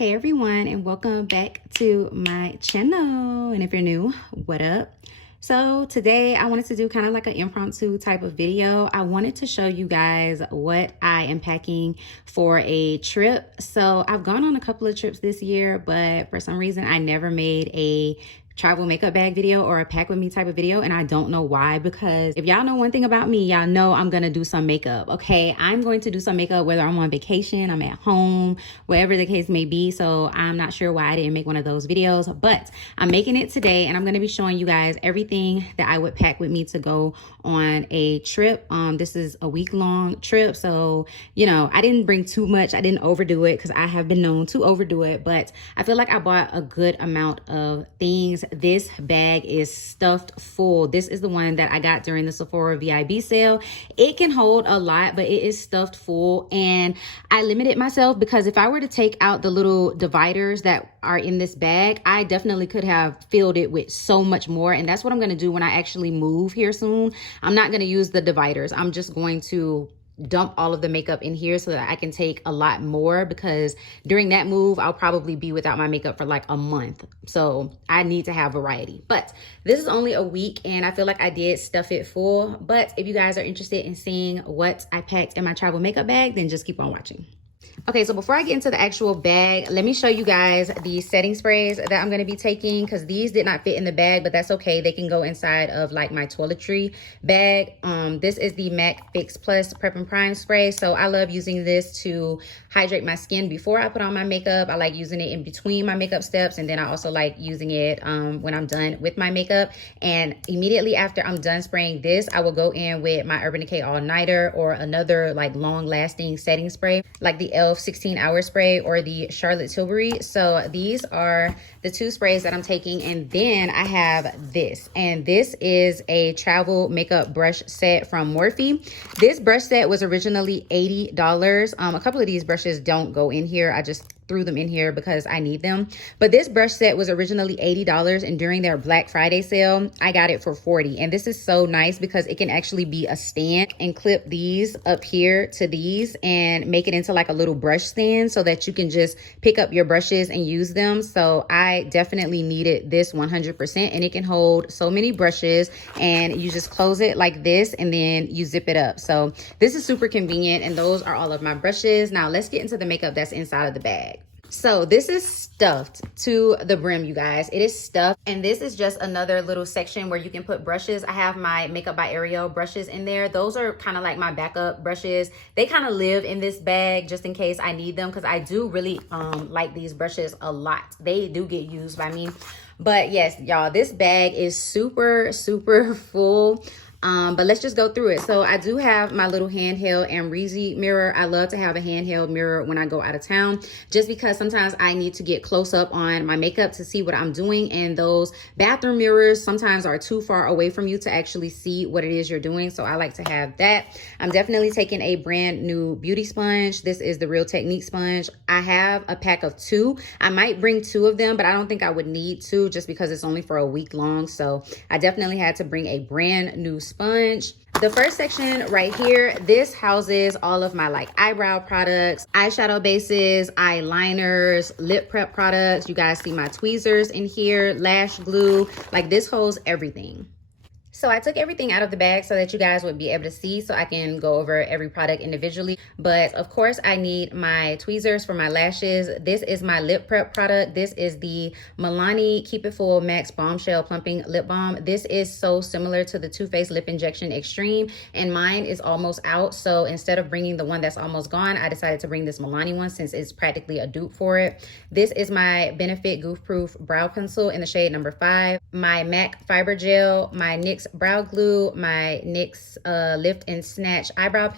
Hey everyone, and welcome back to my channel. And if you're new, what up? So today I wanted to do kind of like an impromptu type of video. I wanted to show you guys what I am packing for a trip. So I've gone on a couple of trips this year, but for some reason I never made a travel makeup bag video or a pack with me type of video, and I don't know why, because if y'all know one thing about me, y'all know I'm gonna do some makeup. Okay, I'm going to do some makeup whether I'm on vacation, I'm at home, whatever the case may be. So I'm not sure why I didn't make one of those videos, but I'm making it today, and I'm gonna be showing you guys everything that I would pack with me to go on a trip. This is a week-long trip, so you know, I didn't bring too much. I didn't overdo it because I have been known to overdo it, but I feel like I bought a good amount of things. This bag is stuffed full. This is the one that I got during the Sephora VIB sale. It can hold a lot, but it is stuffed full, and I limited myself because if I were to take out the little dividers that are in this bag, I definitely could have filled it with so much more, and that's what I'm going to do when I actually move here soon. I'm not going to use the dividers. I'm just going to dump all of the makeup in here so that I can take a lot more, because during that move I'll probably be without my makeup for like a month, so I need to have variety. But this is only a week and I feel like I did stuff it full. But if you guys are interested in seeing what I packed in my travel makeup bag, then just keep on watching. Okay, so before I get into the actual bag, let me show you guys the setting sprays that I'm going to be taking, because these did not fit in the bag, but that's okay. They can go inside of like my toiletry bag. This is the MAC Fix Plus Prep and Prime spray. So I love using this to hydrate my skin before I put on my makeup. I like using it in between my makeup steps, and then I also like using it when I'm done with my makeup. And immediately after I'm done spraying this, I will go in with my Urban Decay All Nighter or another like long lasting setting spray like the 16-hour spray or the Charlotte Tilbury. So these are the two sprays that I'm taking. And then I have this, and this is a travel makeup brush set from Morphe. This brush set was originally $80. A couple of these brushes don't go in here. I just threw them in here because I need them. But this brush set was originally $80, and during their Black Friday sale, I got it for $40. And this is so nice because it can actually be a stand, and clip these up here to these and make it into like a little brush stand so that you can just pick up your brushes and use them. So I definitely needed this 100%, and it can hold so many brushes, and you just close it like this and then you zip it up. So this is super convenient, and those are all of my brushes. Now let's get into the makeup that's inside of the bag. So this is stuffed to the brim, you guys. It is stuffed, and this is just another little section where you can put brushes. I have my Makeup by Ariel brushes in there. Those are kind of like my backup brushes. They kind of live in this bag just in case I need them, because I do really like these brushes a lot. They do get used by me. But yes, y'all, this bag is super full. But let's just go through it. So I do have my little handheld Amrezy mirror. I love to have a handheld mirror when I go out of town, just because sometimes I need to get close up on my makeup to see what I'm doing. And those bathroom mirrors sometimes are too far away from you to actually see what it is you're doing. So I like to have that. I'm definitely taking a brand new beauty sponge. This is the Real Technique sponge. I have a pack of 2. I might bring 2 of them, but I don't think I would need 2 just because it's only for a week long. So I definitely had to bring a brand new sponge. The first section right here, this houses all of my like eyebrow products, eyeshadow bases, eyeliners, lip prep products. You guys see my tweezers in here, lash glue. Like, this holds everything. So I took everything out of the bag so that you guys would be able to see, so I can go over every product individually. But of course I need my tweezers for my lashes. This is my lip prep product. This is the Milani Keep It Full Max Bombshell Plumping Lip Balm. This is so similar to the Too Faced Lip Injection Extreme, and mine is almost out. So instead of bringing the one that's almost gone, I decided to bring this Milani one since it's practically a dupe for it. This is my Benefit Goof Proof Brow Pencil in the shade number 5. My MAC Fiber Gel, my NYX Brow Glue, my NYX Lift and Snatch Eyebrow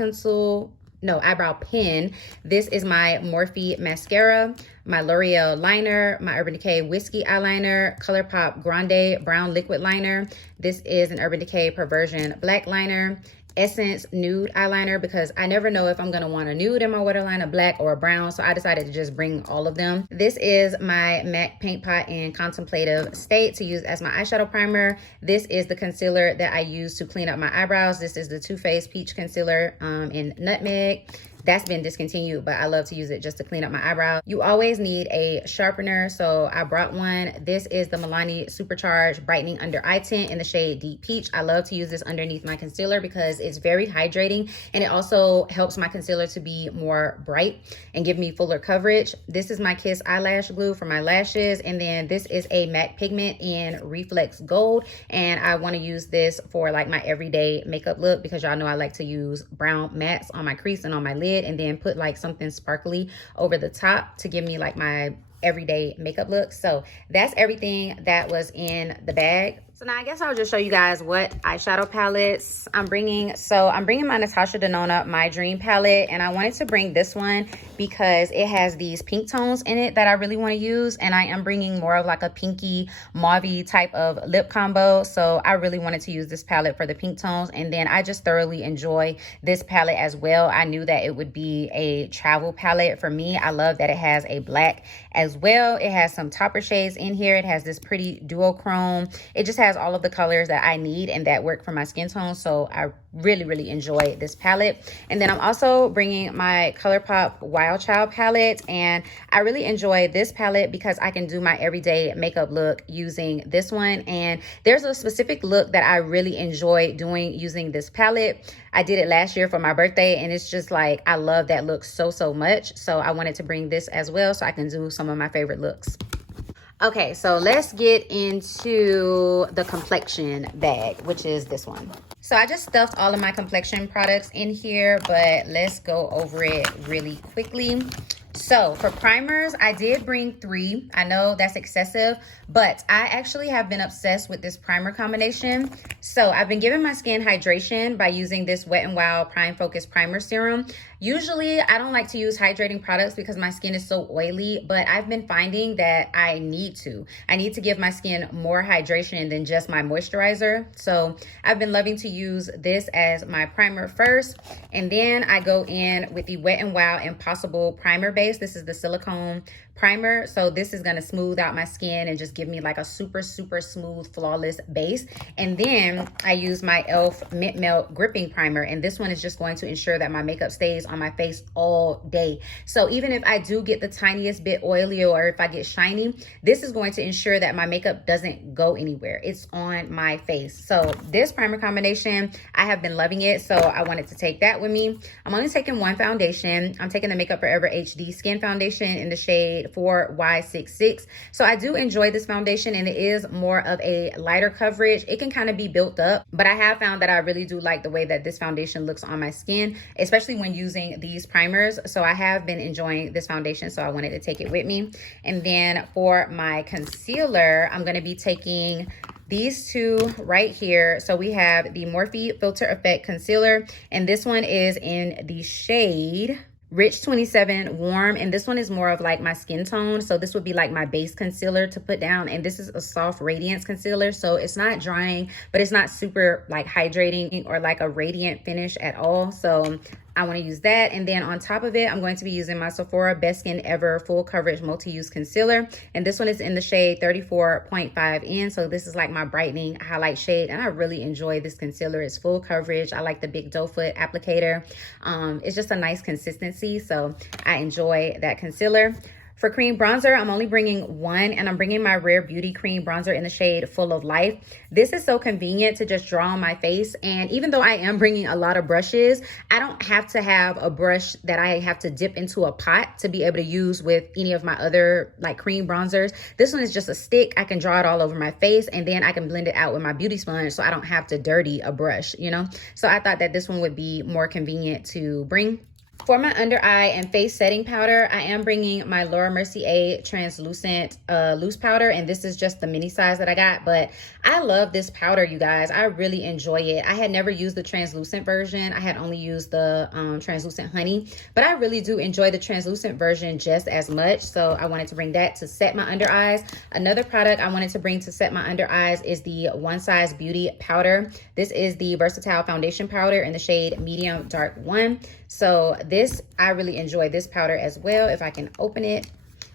pen. This is my Morphe mascara, my L'Oreal liner, my Urban Decay Whiskey eyeliner, ColourPop Grande Brown Liquid Liner. This is an Urban Decay Perversion Black Liner. Essence nude eyeliner, because I never know if I'm gonna want a nude in my waterline, a black or a brown, so I decided to just bring all of them. This is my MAC Paint Pot in Contemplative State to use as my eyeshadow primer. This is the concealer that I use to clean up my eyebrows. This is the Too Faced Peach Concealer in Nutmeg. That's been discontinued, but I love to use it just to clean up my eyebrows. You always need a sharpener, so I brought one. This is the Maybelline Supercharged Brightening Under Eye Tint in the shade Deep Peach. I love to use this underneath my concealer because it's very hydrating, and it also helps my concealer to be more bright and give me fuller coverage. This is my Kiss eyelash glue for my lashes, and then this is a MAC pigment in Reflex Gold, and I want to use this for like my everyday makeup look because y'all know I like to use brown mattes on my crease and on my lid, and then put like something sparkly over the top to give me like my everyday makeup look. So that's everything that was in the bag. So now I guess I'll just show you guys what eyeshadow palettes I'm bringing. So I'm bringing my Natasha Denona My Dream palette, and I wanted to bring this one because it has these pink tones in it that I really want to use, and I am bringing more of like a pinky mauvey type of lip combo. So I really wanted to use this palette for the pink tones, and then I just thoroughly enjoy this palette as well. I knew that it would be a travel palette for me. I love that it has a black as well. It has some topper shades in here. It has this pretty duochrome. It just has all of the colors that I need and that work for my skin tone. So I really enjoy this palette. And then I'm also bringing my ColourPop Wild Child palette, and I really enjoy this palette because I can do my everyday makeup look using this one. And there's a specific look that I really enjoy doing using this palette. I did it last year for my birthday, and it's just like I love that look so much. So I wanted to bring this as well so I can do some of my favorite looks. Okay, so let's get into the complexion bag, which is this one. So I just stuffed all of my complexion products in here, but let's go over it really quickly. So for primers, I did bring 3. I know that's excessive, but I actually have been obsessed with this primer combination. So I've been giving my skin hydration by using this Wet n Wild Prime Focus Primer Serum. Usually I don't like to use hydrating products because my skin is so oily, but I've been finding that I need to give my skin more hydration than just my moisturizer. So I've been loving to use this as my primer first, and then I go in with the Wet n Wild Impossible Primer Base. This is the silicone primer, so this is going to smooth out my skin and just give me like a super smooth, flawless base. And then I use my e.l.f. Mint Melt Gripping Primer, and this one is just going to ensure that my makeup stays on my face all day. So even if I do get the tiniest bit oily or if I get shiny, this is going to ensure that my makeup doesn't go anywhere. It's on my face. So this primer combination, I have been loving it, so I wanted to take that with me. I'm only taking one foundation. I'm taking the Makeup Forever HD Skin Foundation in the shade 4Y66. So I do enjoy this foundation, and it is more of a lighter coverage. It can kind of be built up, but I have found that I really do like the way that this foundation looks on my skin, especially when using these primers. So I have been enjoying this foundation, so I wanted to take it with me. And then for my concealer, I'm going to be taking these 2 right here. So we have the Morphe Filter Effect Concealer, and this one is in the shade Rich 27 Warm, and this one is more of like my skin tone. So this would be like my base concealer to put down, and this is a soft radiance concealer, so it's not drying, but it's not super like hydrating or like a radiant finish at all. So I want to use that. And then on top of it, I'm going to be using my Sephora Best Skin Ever Full Coverage Multi-Use Concealer. And this one is in the shade 34.5N. So this is like my brightening highlight shade. And I really enjoy this concealer. It's full coverage. I like the big doe foot applicator. It's just a nice consistency. So I enjoy that concealer. For cream bronzer, I'm only bringing 1, and I'm bringing my Rare Beauty cream bronzer in the shade Full of Life. This is so convenient to just draw on my face, and even though I am bringing a lot of brushes, I don't have to have a brush that I have to dip into a pot to be able to use with any of my other like cream bronzers. This one is just a stick. I can draw it all over my face, and then I can blend it out with my beauty sponge so I don't have to dirty a brush, you know? So I thought that this one would be more convenient to bring. For my under eye and face setting powder, I am bringing my Laura Mercier translucent loose powder, and this is just the mini size that I got. But I love this powder, you guys. I really enjoy it. I had never used the translucent version. I had only used the translucent honey, but I really do enjoy the translucent version just as much. So I wanted to bring that to set my under eyes. Another product I wanted to bring to set my under eyes is the One Size Beauty powder. This is the Versatile Foundation Powder in the shade Medium Dark 1. So this, I really enjoy this powder as well. If I can open it,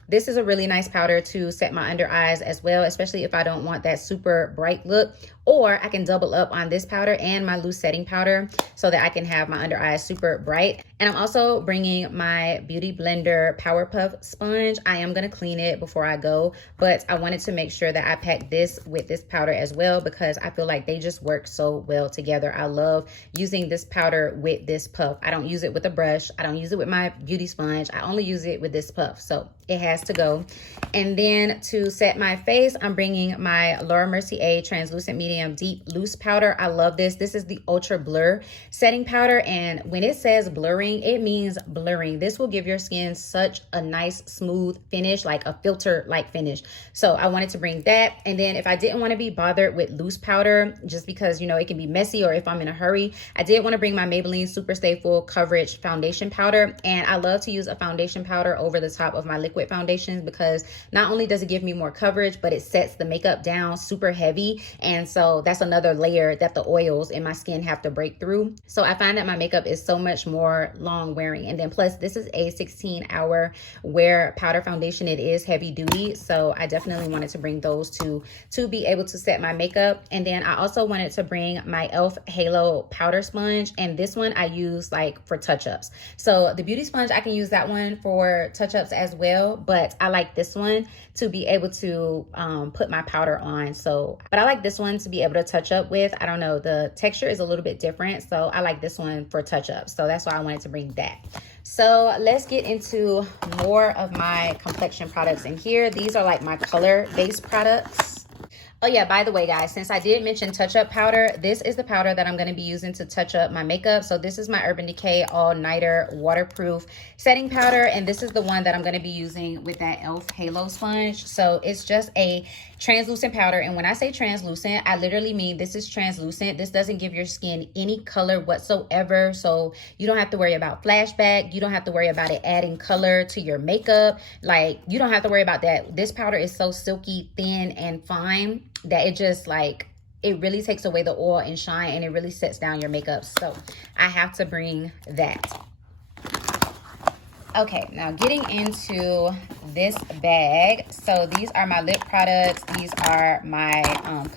this is a really nice powder to set my under eyes as well, especially if I don't want that super bright look. Or I can double up on this powder and my loose setting powder so that I can have my under eyes super bright. And I'm also bringing my Beauty Blender Power Puff sponge. I am going to clean it before I go, but I wanted to make sure that I packed this with this powder as well because I feel like they just work so well together. I love using this powder with this puff. I don't use it with a brush. I don't use it with my beauty sponge. I only use it with this puff. So it has to go. And then to set my face, I'm bringing my Laura Mercier Translucent Medium Deep Loose Powder. I love this. This is the Ultra Blur setting powder. And when it says blurring, it means blurring. This will give your skin such a nice, smooth finish, like a filter-like finish. So I wanted to bring that. And then if I didn't want to be bothered with loose powder, just because, you know, it can be messy or if I'm in a hurry, I did want to bring my Maybelline Super Stay Full Coverage Foundation Powder. And I love to use a foundation powder over the top of my liquid foundations because not only does it give me more coverage, but it sets the makeup down super heavy. And so that's another layer that the oils in my skin have to break through. So I find that my makeup is so much more long wearing. And then plus this is a 16-hour wear powder foundation. It is heavy duty. So I definitely wanted to bring those two to be able to set my makeup. And then I also wanted to bring my e.l.f. Halo powder sponge. And this one I use like for touch-ups. So the beauty sponge, I can use that one for touch-ups as well. But I like this one to be able to put my powder on. So, but I like this one to be able to touch up with. I don't know, the texture is a little bit different. So I like this one for touch up. So that's why I wanted to bring that. So let's get into more of my complexion products in here. These are like my color based products. Oh yeah, by the way, guys, since I did mention touch-up powder, this is the powder that I'm going to be using to touch up my makeup. So this is my Urban Decay All Nighter Waterproof Setting Powder. And this is the one that I'm going to be using with that e.l.f. Halo sponge. So it's just a translucent powder. And when I say translucent, I literally mean this is translucent. This doesn't give your skin any color whatsoever. So you don't have to worry about flashback. You don't have to worry about it adding color to your makeup. Like, you don't have to worry about that. This powder is so silky, thin, and fine that it just like, it really takes away the oil and shine, and it really sets down your makeup. So I have to bring that. Okay, now getting into this bag. So these are my lip products. These are my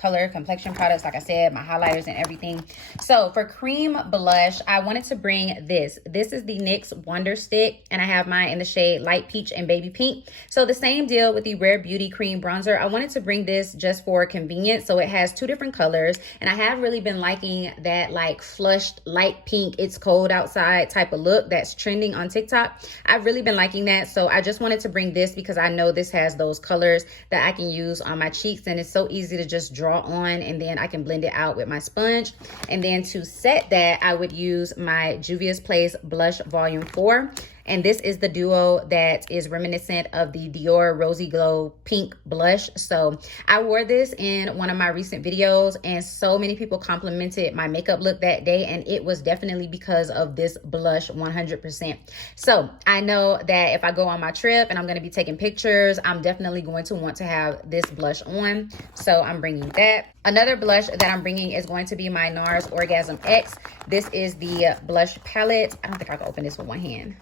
color complexion products, like I said, my highlighters and everything. So for cream blush, I wanted to bring this. This is the NYX Wonder Stick, and I have mine in the shade Light Peach and Baby Pink. So the same deal with the Rare Beauty Cream Bronzer. I wanted to bring this just for convenience. So it has two different colors, and I have really been liking that like flushed light pink, it's cold outside type of look that's trending on TikTok. I've really been liking that. So I just wanted to bring this because I know this has those colors that I can use on my cheeks, and it's so easy to just draw on, and then I can blend it out with my sponge. And then to set that, I would use my Juvia's Place Blush Volume 4. And this is the duo that is reminiscent of the Dior Rosy Glow Pink Blush. So I wore this in one of my recent videos, and so many people complimented my makeup look that day, and it was definitely because of this blush 100%. So I know that if I go on my trip and I'm going to be taking pictures, I'm definitely going to want to have this blush on. So I'm bringing that. Another blush that I'm bringing is going to be my NARS Orgasm X. This is the blush palette. I don't think I can open this with one hand.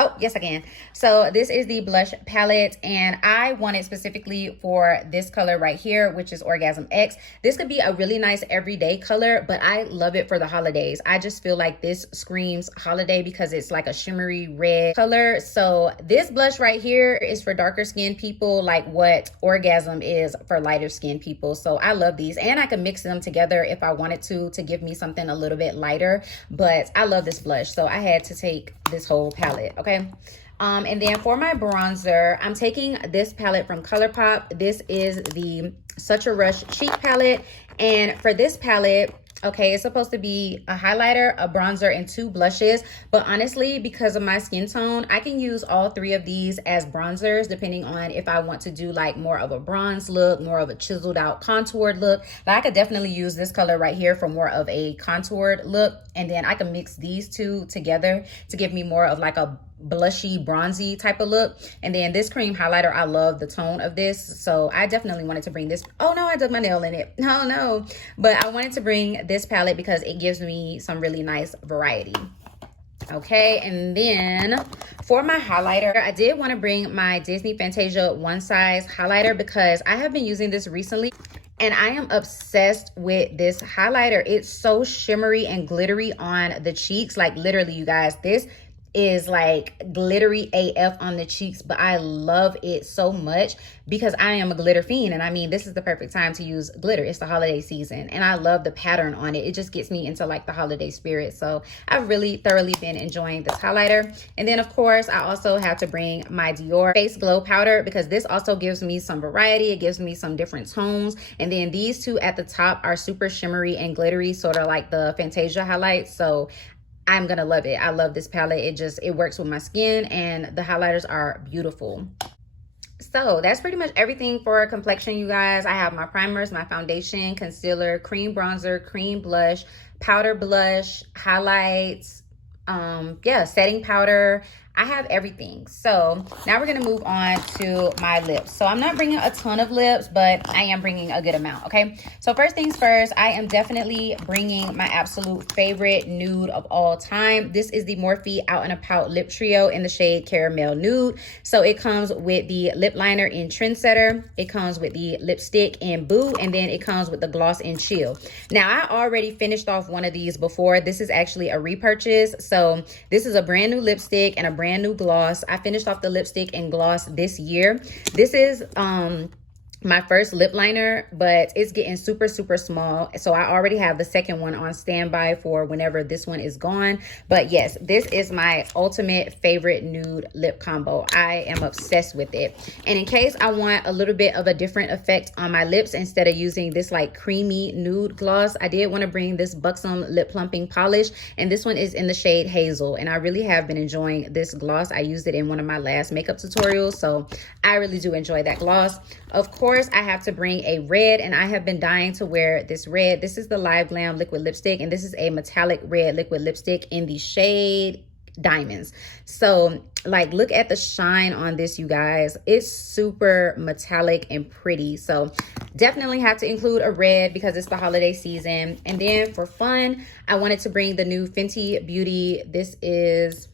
Oh, yes, I can. So this is the blush palette, and I want it specifically for this color right here, which is Orgasm X. This could be a really nice everyday color, but I love it for the holidays. I just feel like this screams holiday because it's like a shimmery red color. So this blush right here is for darker skin people, like what Orgasm is for lighter skin people. So I love these, and I can mix them together if I wanted to give me something a little bit lighter, but I love this blush. So I had to take this whole palette. Okay. And then for my bronzer, I'm taking this palette from ColourPop. This is the Such a Rush Cheek palette. And for this palette, okay, it's supposed to be a highlighter, a bronzer, and 2 blushes. But honestly, because of my skin tone, I can use all 3 of these as bronzers, depending on if I want to do like more of a bronze look, more of a chiseled out contoured look. But I could definitely use this color right here for more of a contoured look. And then I can mix these two together to give me more of like a blushy, bronzy type of look. And then this cream highlighter, I love the tone of this. So I definitely wanted to bring this. Oh no, I dug my nail in it. Oh no. But I wanted to bring this palette because it gives me some really nice variety. Okay, and then for my highlighter, I did want to bring my Disney Fantasia One Size highlighter because I have been using this recently and I am obsessed with this highlighter. It's so shimmery and glittery on the cheeks. Like literally, you guys, this is like glittery AF on the cheeks, but I love it so much because I am a glitter fiend. And I mean, this is the perfect time to use glitter. It's the holiday season and I love the pattern on it. It just gets me into like the holiday spirit. So I've really thoroughly been enjoying this highlighter. And then of course, I also have to bring my Dior Face Glow Powder because this also gives me some variety. It gives me some different tones. And then these two at the top are super shimmery and glittery, sort of like the Fantasia highlights. So I'm gonna love it. I love this palette. It works with my skin and the highlighters are beautiful. So that's pretty much everything for complexion, you guys. I have my primers, my foundation, concealer, cream bronzer, cream blush, powder blush, highlights, yeah, setting powder. I have everything. So now we're gonna move on to my lips. So I'm not bringing a ton of lips, but I am bringing a good amount, okay? So first things first, I am definitely bringing my absolute favorite nude of all time. This is the Morphe Out and About Lip Trio in the shade Caramel Nude. So it comes with the lip liner in Trendsetter, it comes with the lipstick in Boo, and then it comes with the gloss in Chill. Now I already finished off one of these before. This is actually a repurchase. So this is a brand new lipstick and a brand new gloss. I finished off the lipstick and gloss this year. This is my first lip liner, but it's getting super small, so I already have the second one on standby for whenever this one is gone. But yes, this is my ultimate favorite nude lip combo. I am obsessed with it. And in case I want a little bit of a different effect on my lips, instead of using this like creamy nude gloss, I did want to bring this Buxom lip plumping polish, and this one is in the shade Hazel, and I really have been enjoying this gloss. I used it in one of my last makeup tutorials, so I really do enjoy that gloss. Of course, I have to bring a red, and I have been dying to wear this red. This is the Live Glam liquid lipstick, and this is a metallic red liquid lipstick in the shade Diamonds. So like, look at the shine on this, you guys. It's super metallic and pretty. So definitely have to include a red because it's the holiday season. And then for fun, I wanted to bring the new Fenty Beauty. This is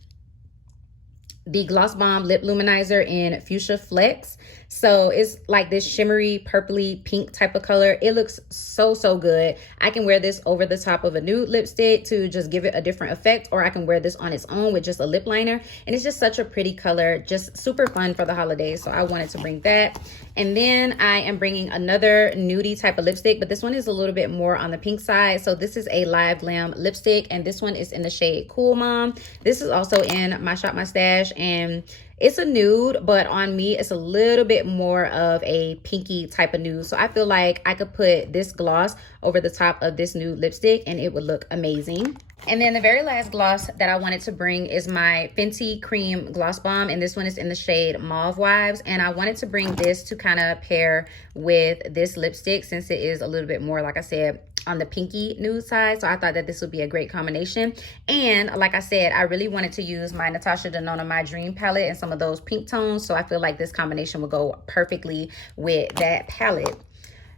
the Gloss Bomb Lip Luminizer in Fuchsia Flex. So it's like this shimmery purpley pink type of color. It looks so good. I can wear this over the top of a nude lipstick to just give it a different effect, or I can wear this on its own with just a lip liner, and it's just such a pretty color, just super fun for the holidays. So I wanted to bring that. And then I am bringing another nudie type of lipstick, but this one is a little bit more on the pink side. So this is a Live Glam lipstick, and this one is in the shade Cool Mom. This is also in my Shop My Stash, and it's a nude, but on me, it's a little bit more of a pinky type of nude. So I feel like I could put this gloss over the top of this nude lipstick and it would look amazing. And then the very last gloss that I wanted to bring is my Fenty Cream Gloss Bomb, and this one is in the shade Mauve Wives. And I wanted to bring this to kind of pair with this lipstick since it is a little bit more, like I said, on the pinky nude side. So I thought that this would be a great combination. And like I said, I really wanted to use my Natasha Denona My Dream palette and some of those pink tones. So I feel like this combination will go perfectly with that palette.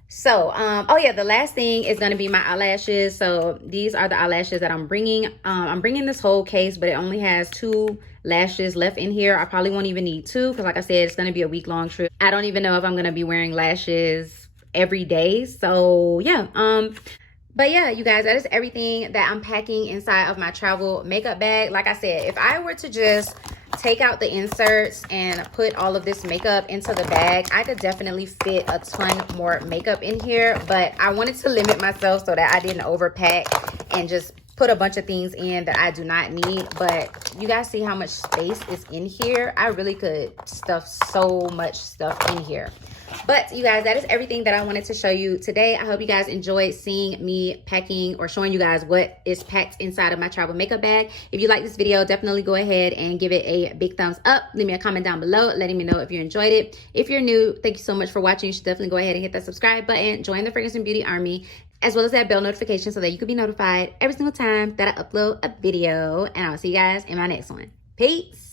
So oh yeah, the last thing is going to be my eyelashes. So these are the eyelashes that I'm bringing. I'm bringing this whole case, but it only has 2 lashes left in here. I probably won't even need 2 because like I said, it's going to be a week-long trip. I don't even know if I'm going to be wearing lashes every day. So yeah, but yeah, you guys, that is everything that I'm packing inside of my travel makeup bag. Like I said, if I were to just take out the inserts and put all of this makeup into the bag, I could definitely fit a ton more makeup in here, but I wanted to limit myself so that I didn't overpack and just put a bunch of things in that I do not need. But you guys see how much space is in here? I really could stuff so much stuff in here. But you guys, that is everything that I wanted to show you today. I hope you guys enjoyed seeing me packing or showing you guys what is packed inside of my travel makeup bag. If you like this video, definitely go ahead and give it a big thumbs up. Leave me a comment down below letting me know if you enjoyed it. If you're new, thank you so much for watching. You should definitely go ahead and hit that subscribe button, join the Fragrance and Beauty Army, as well as that bell notification so that you can be notified every single time that I upload a video. And I'll see you guys in my next one. Peace.